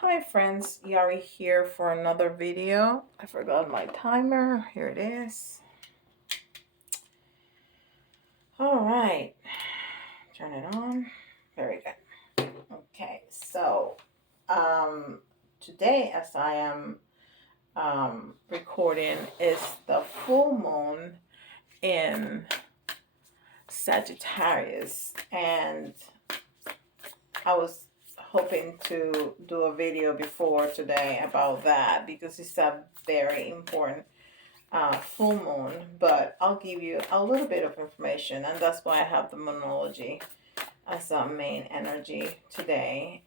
Hi friends, Yari here for another video. I forgot my timer. Here it is. All right, turn it on. Very good. Okay, so today as I am recording is the full moon in Sagittarius, and I was hoping to do a video before today about that because it's a very important full moon, but I'll give you a little bit of information, and that's why I have the Monology as a main energy today.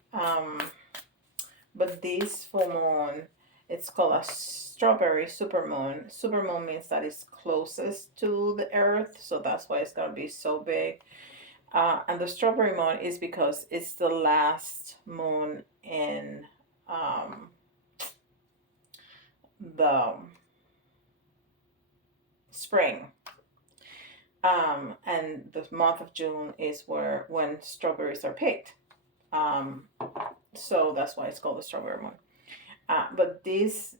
But this full moon, it's called a strawberry supermoon. Supermoon means that it's closest to the earth, so that's why it's gonna be so big. And the strawberry moon is because it's the last moon in the spring. And the month of June is when strawberries are picked. Um, so that's why it's called the strawberry moon. But this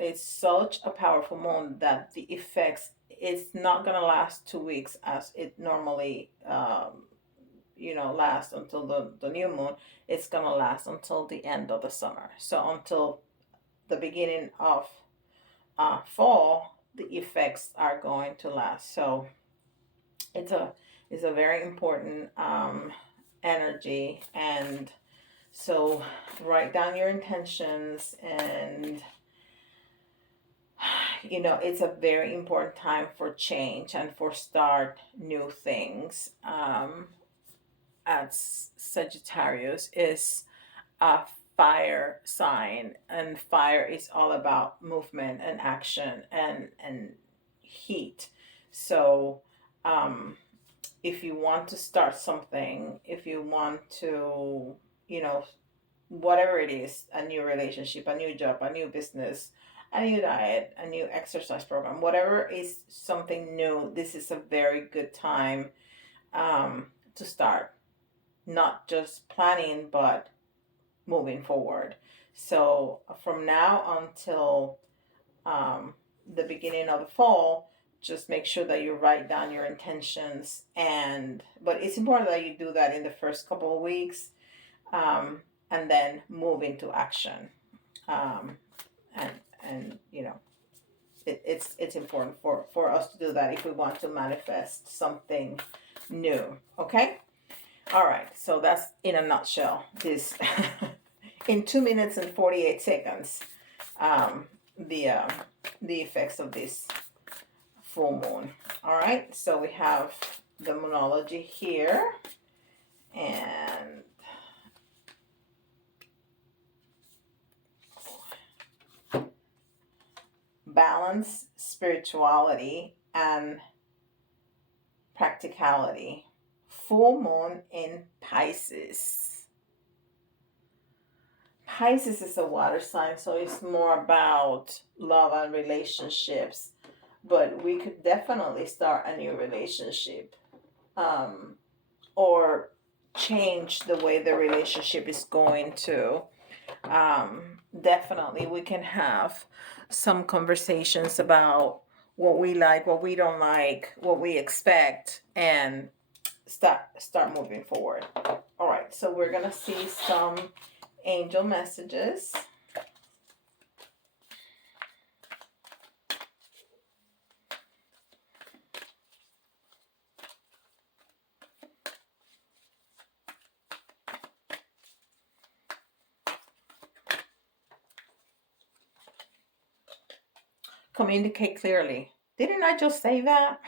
is such a powerful moon that the effects, it's not gonna last 2 weeks as it normally lasts until the new moon. It's gonna last until the end of the summer. So until the beginning of fall, the effects are going to last. So it's a very important energy, and so write down your intentions, and it's a very important time for change and for start new things. As Sagittarius is a fire sign, and fire is all about movement and action and heat. So if you want to start something, if you want to, you know, whatever it is, a new relationship, a new job, a new business, a new diet, a new exercise program, whatever is something new, this is a very good time to start. Not just planning, but moving forward. So from now until the beginning of the fall, just make sure that you write down your intentions, but it's important that you do that in the first couple of weeks, and then move into action. um, and it's important for us to do that if we want to manifest something new. Okay. All right, so that's in a nutshell this in 2 minutes and 48 seconds, um, the uh, the effects of this full moon. All right, so we have the Moonology here, and balance, spirituality, and practicality. Full moon in Pisces. Pisces is a water sign, so it's more about love and relationships. But we could definitely start a new relationship, um, or change the way the relationship is going to. Definitely, we can have some conversations about what we like, what we don't like, what we expect, and start moving forward. All right, so we're gonna see some angel messages. Communicate clearly. Didn't I just say that?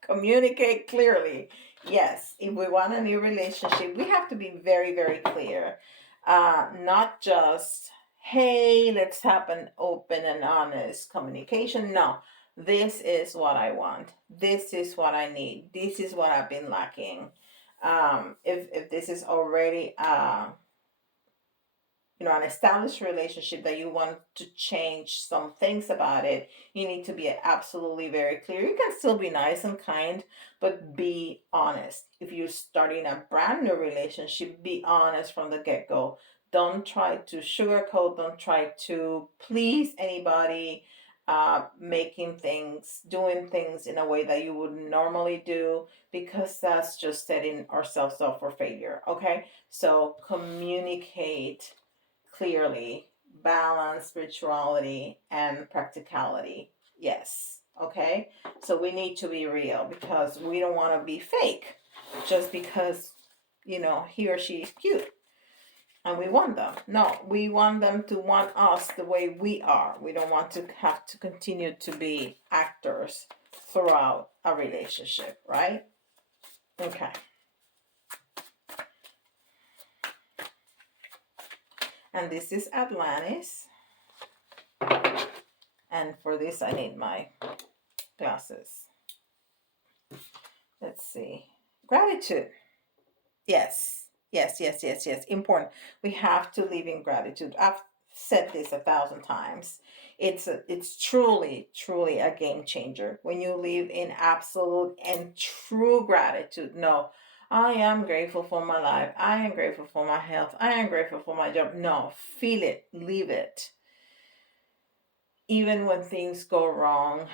Communicate clearly. Yes, if we want a new relationship, we have to be very, very clear. Not just, hey, let's have an open and honest communication. No, this is what I want. This is what I need. This is what I've been lacking. If this is already an established relationship that you want to change some things about it, you need to be absolutely very clear. You can still be nice and kind, but be honest. If you're starting a brand new relationship, be honest from the get-go. Don't try to sugarcoat, don't try to please anybody, doing things in a way that you would normally do, because that's just setting ourselves up for failure. Okay, so communicate clearly, balance spirituality and practicality. Yes. Okay. So we need to be real, because we don't want to be fake just because, he or she is cute and we want them. No, we want them to want us the way we are. We don't want to have to continue to be actors throughout a relationship, right? Okay. And this is Atlantis. And for this, I need my glasses. Let's see. Gratitude. Yes. Yes. Important. We have to live in gratitude. I've said this 1,000 times. It's truly a game changer when you live in absolute and true gratitude. No, I am grateful for my life. I am grateful for my health. I am grateful for my job. No, feel it, live it. Even when things go wrong,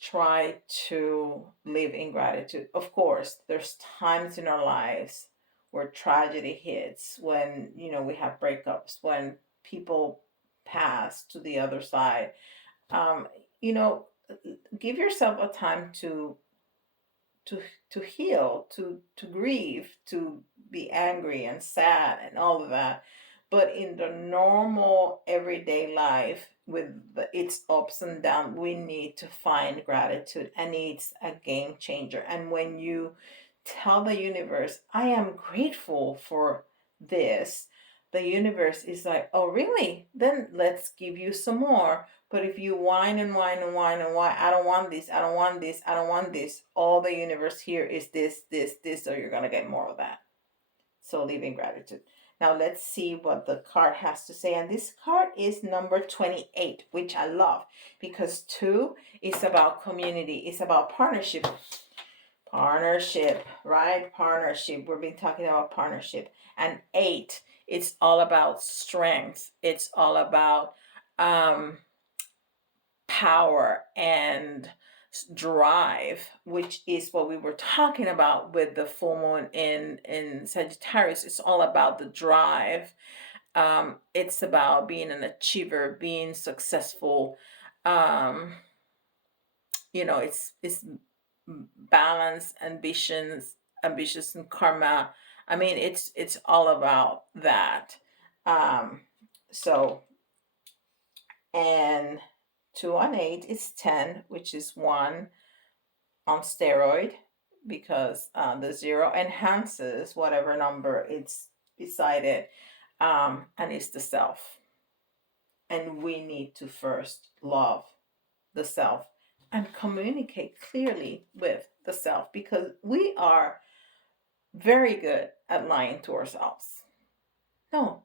try to live in gratitude. Of course, there's times in our lives where tragedy hits, when we have breakups, when people pass to the other side. Um, you know, give yourself a time to to heal, to grieve, to be angry and sad and all of that. But in the normal everyday life, with its ups and downs, we need to find gratitude, and it's a game changer. And when you tell the universe, I am grateful for this, the universe is like, oh really, then let's give you some more. But if you whine and whine and whine and whine, I don't want this, I don't want this, I don't want this, all the universe here is this, so you're going to get more of that. So live in gratitude. Now let's see what the card has to say. And this card is number 28, which I love, because 2 is about community, it's about partnership. Partnership, right? Partnership. We've been talking about partnership. And 8, it's all about strength. It's all about power and drive, which is what we were talking about with the full moon in Sagittarius. It's all about the drive. It's about being an achiever, being successful. It's balance, ambitious and karma. I mean, it's all about that. So and 2 on 8 is 10, which is 1 on steroid, because the 0 enhances whatever number it's beside it, and it's the self. And we need to first love the self and communicate clearly with the self, because we are very good at lying to ourselves. No,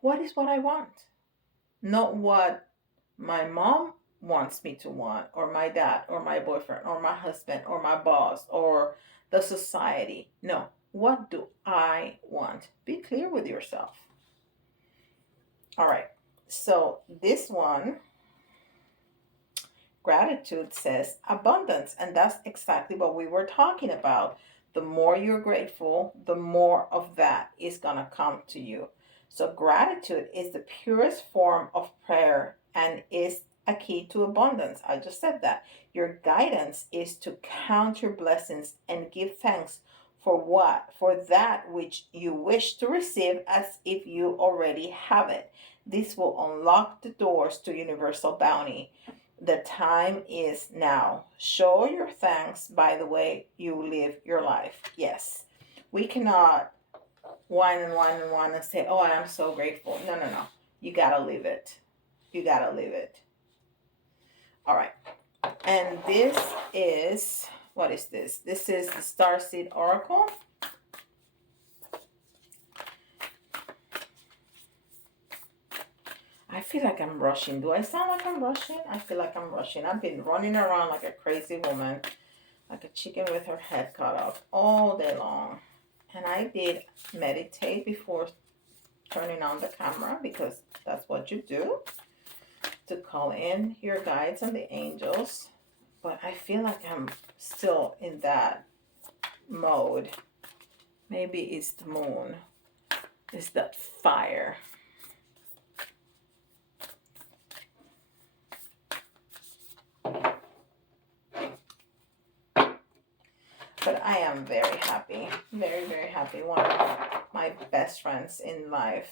what is what I want? Not what my mom wants me to want, or my dad, or my boyfriend, or my husband, or my boss, or the society. No, what do I want? Be clear with yourself. All right, so this one, gratitude, says abundance, and that's exactly what we were talking about. The more you're grateful, the more of that is going to come to you. So gratitude is the purest form of prayer and is a key to abundance. I just said that. Your guidance is to count your blessings and give thanks for what? For that which you wish to receive, as if you already have it. This will unlock the doors to universal bounty. The time is now. Show your thanks by the way you live your life. Yes. We cannot whine and say, oh, I am so grateful. No. You got to live it. You got to live it. All right. And this is, what is this? This is the Starseed Oracle. feel like I'm rushing. Do I sound like I'm rushing? I feel like I'm rushing. I've been running around like a crazy woman, like a chicken with her head cut off all day long. And I did meditate before turning on the camera because that's what you do to call in your guides and the angels. But I feel like I'm still in that mode. Maybe it's the moon. It's that fire. But I am very happy. Very, very happy. One of my best friends in life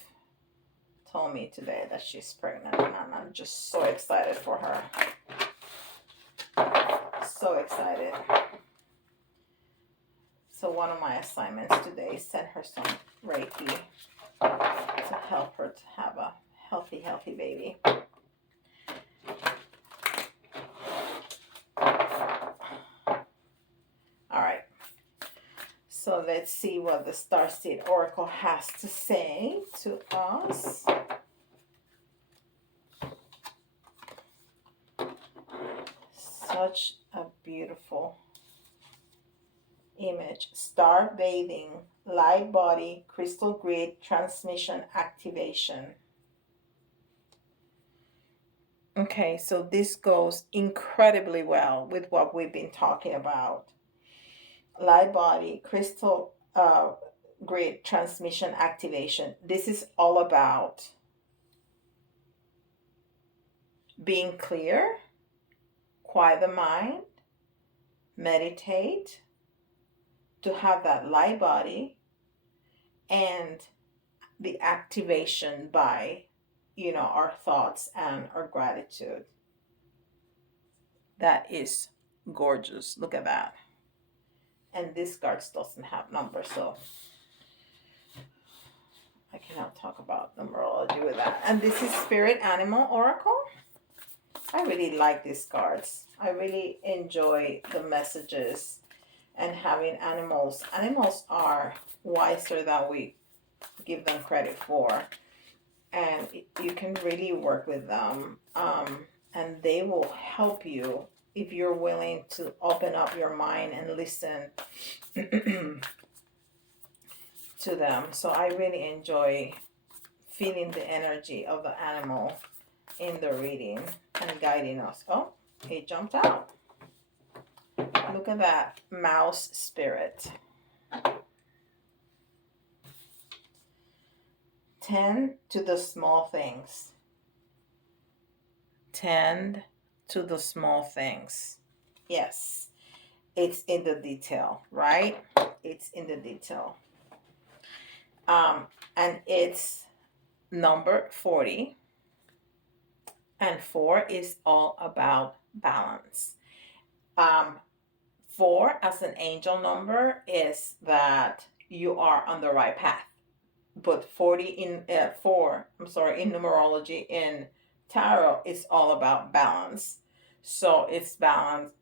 told me today that she's pregnant, and I'm just so excited for her. So excited. So one of my assignments today is send her some Reiki to help her to have a healthy baby. All right. So let's see what the Starseed Oracle has to say to us. Such a beautiful image. Star bathing, light body, crystal grid, transmission activation. Okay, so this goes incredibly well with what we've been talking about. Light body, crystal grid, transmission activation. This is all about being clear, quiet the mind, meditate, to have that light body, and the activation by, our thoughts and our gratitude. That is gorgeous. Look at that. And this card doesn't have numbers, so I cannot talk about numerology with that. And this is Spirit Animal Oracle. I really like these cards. I really enjoy the messages and having animals. Animals are wiser than we give them credit for. And you can really work with them. And they will help you if you're willing to open up your mind and listen to them. So I really enjoy feeling the energy of the animal in the reading and guiding us. Oh, it jumped out. Look at that. Mouse spirit. Tend to the small things. Tend to the small things. Yes, it's in the detail, right? It's in the detail. And it's number 40. And 4 is all about balance. 4 as an angel number is that you are on the right path. But 40 in in numerology in tarot is all about balance. So it's balance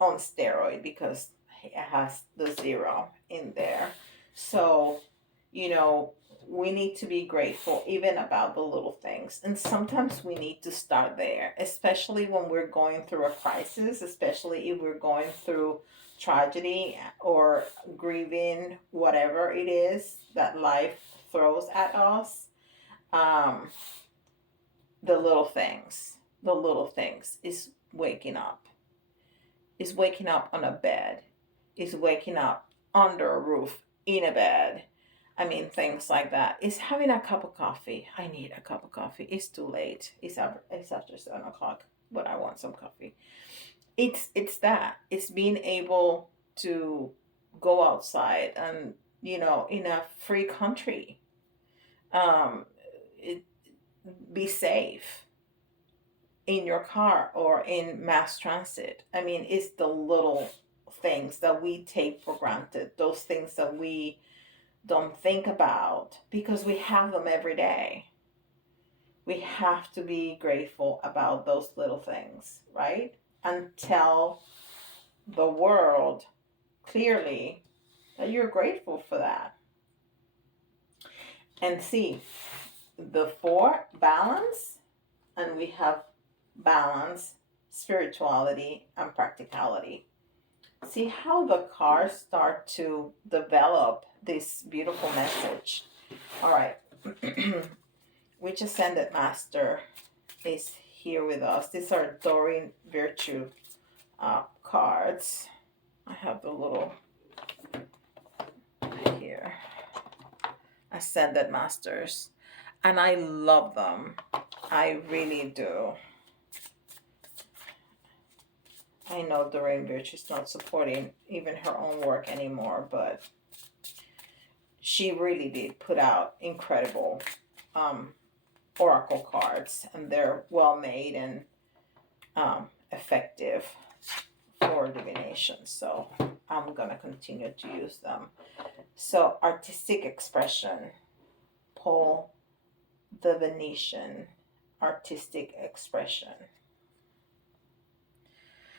on steroid because it has the 0 in there. So, we need to be grateful even about the little things. And sometimes we need to start there, especially when we're going through a crisis, especially if we're going through tragedy or grieving, whatever it is that life throws at us. The little things is waking up. Is waking up on a bed. Is waking up under a roof in a bed. I mean, things like that. Is having a cup of coffee. I need a cup of coffee. It's too late. It's after 7 o'clock, but I want some coffee. It's that. It's being able to go outside and, in a free country. Be safe in your car or in mass transit. I mean, it's the little things that we take for granted. Those things that we don't think about because we have them every day. We have to be grateful about those little things, right? And tell the world clearly that you're grateful for that. And see, the 4, balance, and we have balance, spirituality, and practicality. See how the cards start to develop this beautiful message. All right. Which Ascended Master is here with us. These are Doreen Virtue cards. I have the little here. Ascended Masters. And I love them. I really do. I know Doreen Virtue is not supporting even her own work anymore, but she really did put out incredible oracle cards, and they're well made and effective for divination. So I'm gonna continue to use them. So artistic expression, Paul the Venetian, artistic expression.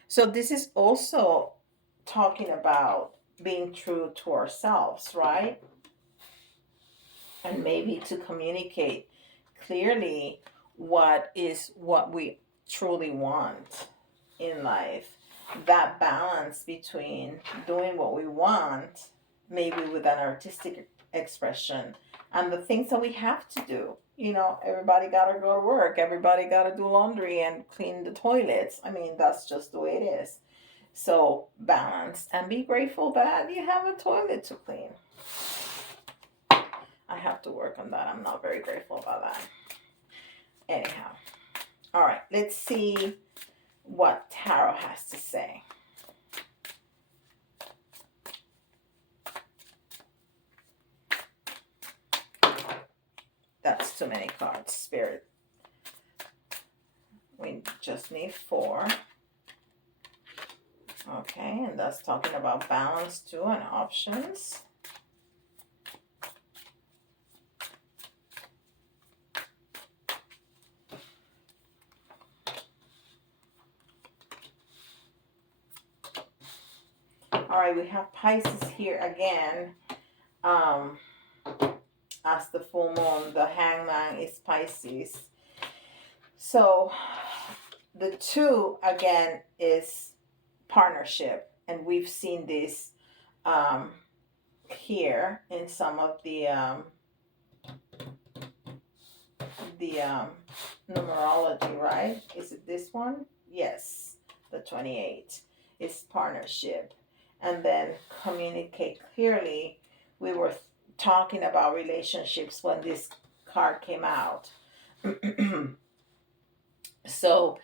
So this is also talking about being true to ourselves, right? And maybe to communicate clearly what we truly want in life. That balance between doing what we want, maybe with an artistic expression, and the things that we have to do. You know, everybody got to go to work. Everybody got to do laundry and clean the toilets. I mean, that's just the way it is. So balance, and be grateful that you have a toilet to clean. I have to work on that. I'm not very grateful about that. Anyhow. All right, let's see what Tarot has to say. That's too many cards, Spirit. We just need 4. Okay, and that's talking about balance too and options. All right, we have Pisces here again. As the full moon, the hangman is Pisces. So the 2 again is partnership, and we've seen this here in some of the numerology, right? Is it this one? Yes, the 28 is partnership. And then communicate clearly. We were talking about relationships when this card came out. So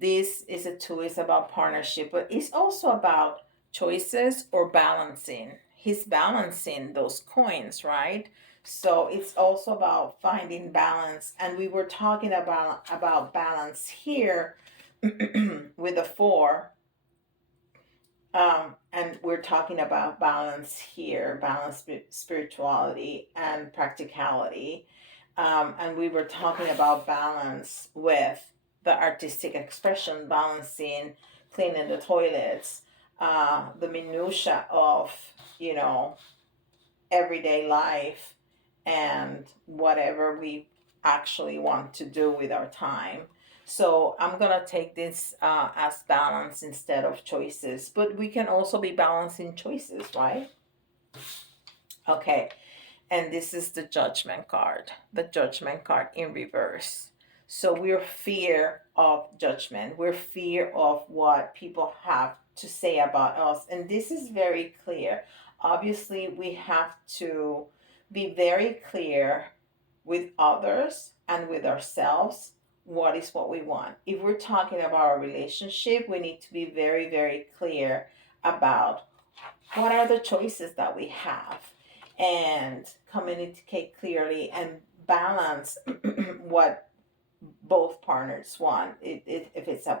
this is a 2, is about partnership, but it's also about choices or balancing. He's balancing those coins, right? So it's also about finding balance. And we were talking about balance here with the 4. And we're talking about balance here, balance, spirituality, and practicality. And we were talking about balance with the artistic expression, balancing, cleaning the toilets, the minutia of, you know, everyday life, and whatever we actually want to do with our time. So I'm going to take this as balance instead of choices. But we can also be balancing choices, right? Okay. And this is the Judgment card. The Judgment card in reverse. So we're fear of judgment. We're fear of what people have to say about us. And this is very clear. Obviously, we have to be very clear with others and with ourselves what we want. If we're talking about a relationship, we need to be very, very clear about what are the choices that we have, and communicate clearly and balance what both partners want. If it's a,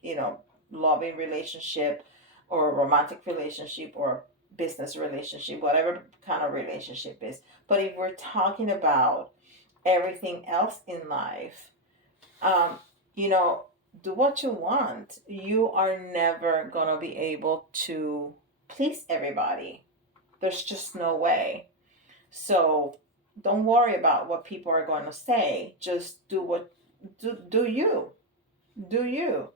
you know, loving relationship or a romantic relationship or business relationship, whatever kind of relationship is. But if we're talking about everything else in life, you know, do what you want. You are never going to be able to please everybody. There's just no way. So don't worry about what people are going to say. Just do what do you, do you,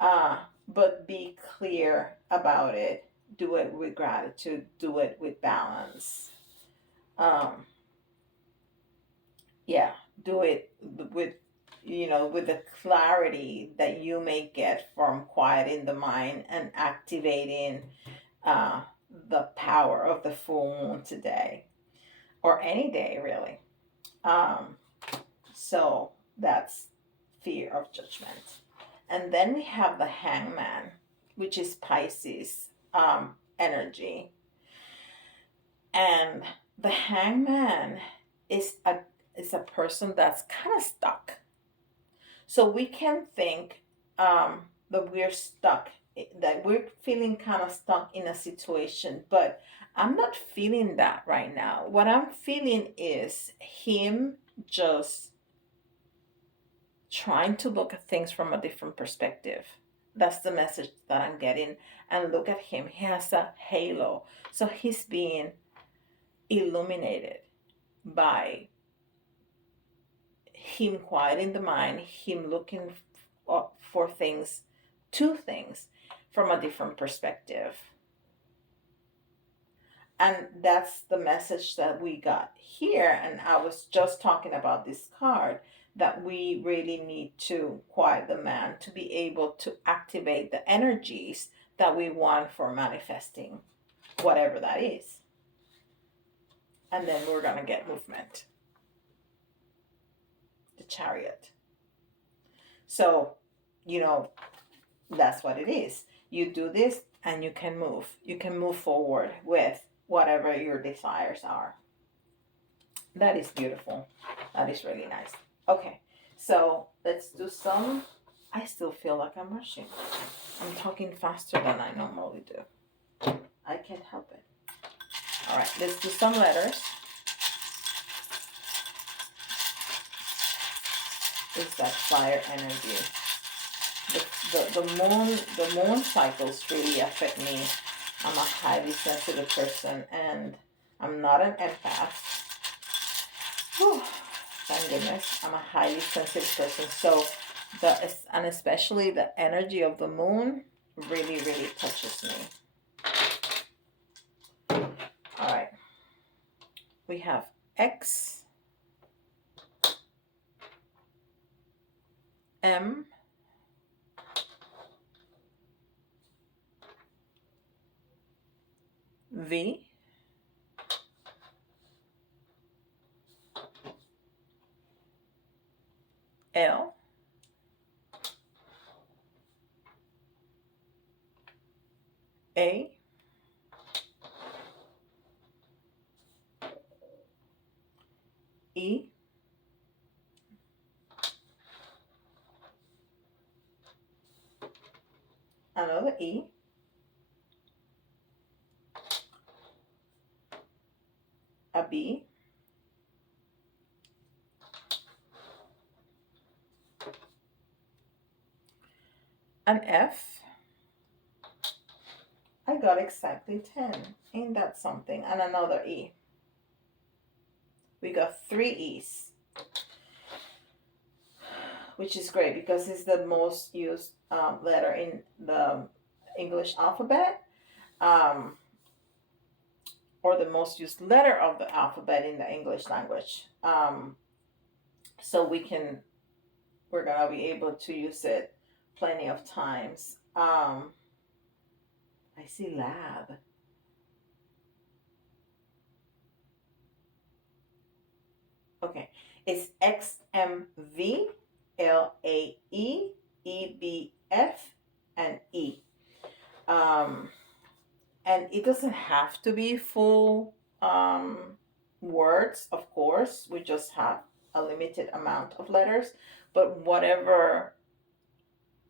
uh, but be clear about it. Do it with gratitude, do it with balance. um, yeah, do it with, with the clarity that you may get from quieting the mind and activating uh, the power of the full moon today, or any day really. um, so that's fear of judgment. And then we have the hangman, which is Pisces energy. And the hangman is a person that's kind of stuck. So we can think that we're stuck, that we're feeling kind of stuck in a situation, but I'm not feeling that right now. What I'm feeling is him just trying to look at things from a different perspective. That's the message that I'm getting. And look at him. He has a halo. So he's being illuminated by him quieting the mind, him looking for things, to things from a different perspective. And that's the message that we got here. And I was just talking about this card, that we really need to quiet the man to be able to activate the energies that we want for manifesting whatever that is. And then we're going to get movement. The Chariot. So, that's what it is. You do this and you can move. You can move forward with whatever your desires are. That is beautiful. That is really nice. Okay, so let's do some. I still feel like I'm rushing. I'm talking faster than I normally do. I can't help it. All right, let's do some letters. Is that fire energy? The moon cycles really affect me. I'm a highly sensitive person, and I'm not an empath. Whew, thank goodness, I'm a highly sensitive person. So and especially the energy of the moon really, really touches me. All right, we have X, M, V, L, A, E, another E, a B, an F. I got exactly 10. Ain't that something? And another E. We got 3 E's, which is great because it's the most used letter in the English alphabet, or the most used letter of the alphabet in the English language. So we're gonna be able to use it plenty of times. I see lab. Okay, it's XMV, LAE, EBF, and E. And it doesn't have to be full words, of course. We just have a limited amount of letters, but whatever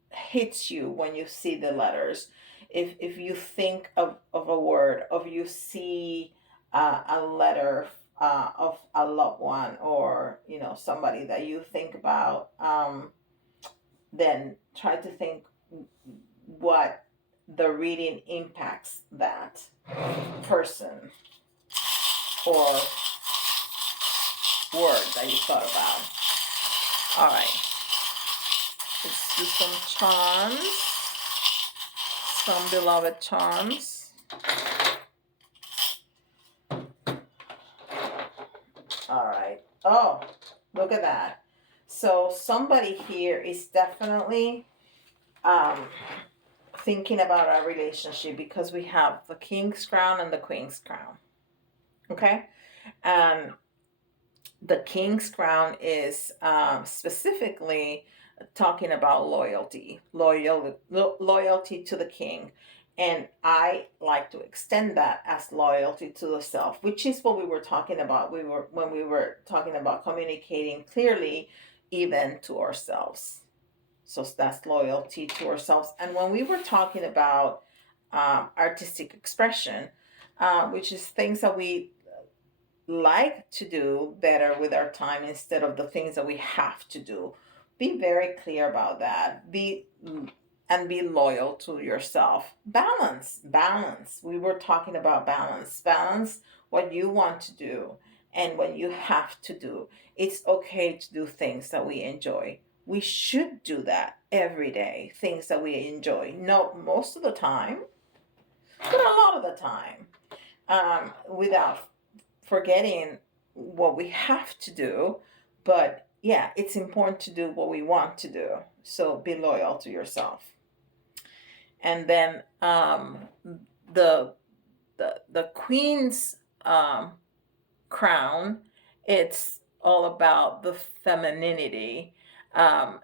hits you when you see the letters, if you think of a word, of you see a letter of a loved one, or somebody that you think about, then try to think what the reading impacts that person or word that you thought about. All right, let's do some charms, some beloved charms. All right. Oh, look at that. So somebody here is definitely um, thinking about our relationship because we have the King's Crown and the Queen's Crown. Okay? And the King's Crown is specifically talking about loyalty to the king. And I like to extend that as loyalty to the self, which is what we were talking about. When we were talking about communicating clearly, even to ourselves. So that's loyalty to ourselves. And when we were talking about artistic expression, which is things that we like to do better with our time instead of the things that we have to do, be very clear about that. Be loyal to yourself. Balance. We were talking about balance what you want to do and what you have to do. It's okay to do things that we enjoy. We should do that every day, things that we enjoy. No, most of the time, but a lot of the time, without forgetting what we have to do. But yeah, it's important to do what we want to do. So be loyal to yourself. And then the the queen's crown, it's all about the femininity.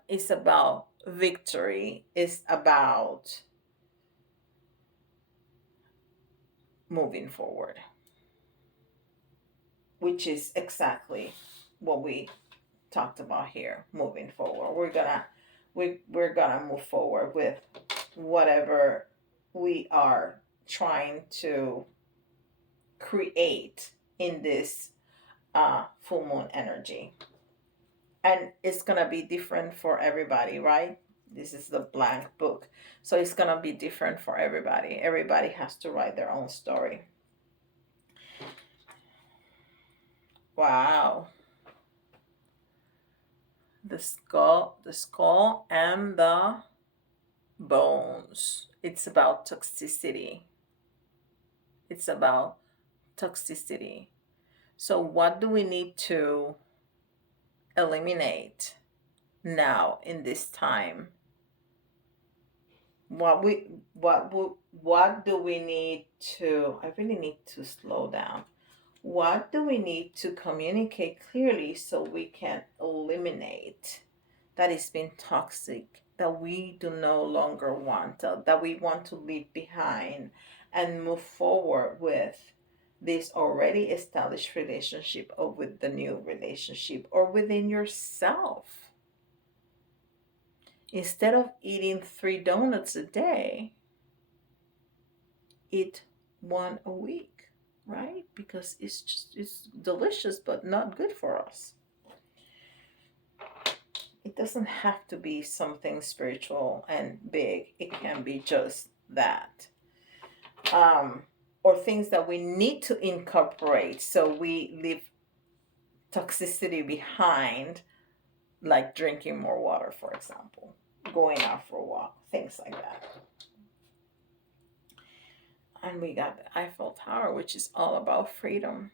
It's about victory. It's about moving forward, which is exactly what we talked about here. Moving forward, we're gonna move forward with whatever we are trying to create in this full moon energy. And it's gonna be different for everybody, right? This is the blank book, so it's gonna be different for everybody. Everybody has to write their own story. Wow. The skull and the bones. It's about toxicity. It's about toxicity. So what do we need to eliminate now in this time? What do we need to, I really need to slow down. What do we need to communicate clearly so we can eliminate that has been toxic, that we do no longer want, that we want to leave behind and move forward with this already established relationship or with the new relationship or within yourself? Instead of eating 3 donuts a day, eat 1 a week, right? Because it's delicious but not good for us. It doesn't have to be something spiritual and big. It can be just that. Or things that we need to incorporate so we leave toxicity behind, like drinking more water, for example, going out for a walk, things like that. And we got the Eiffel Tower, which is all about freedom.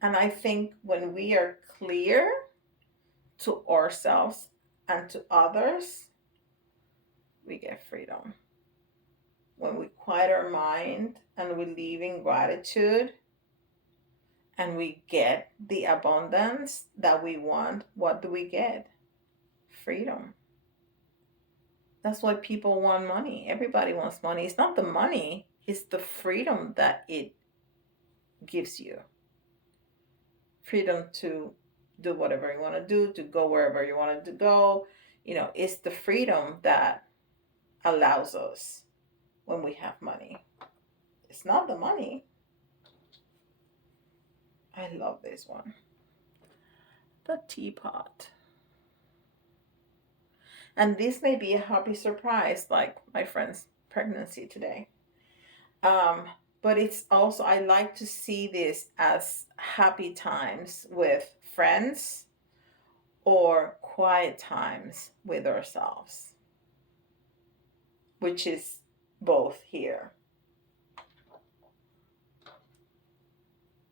And I think when we are clear to ourselves and to others, we get freedom. When we quiet our mind and we live in gratitude and we get the abundance that we want, what do we get? Freedom. That's why people want money. Everybody wants money. It's not the money, it's the freedom that it gives you. Freedom to do whatever you want to do, to go wherever you want to go. It's the freedom that allows us when we have money. It's not the money. I love this one. The teapot. And this may be a happy surprise, like my friend's pregnancy today. But it's also, I like to see this as happy times with friends or quiet times with ourselves, which is both here.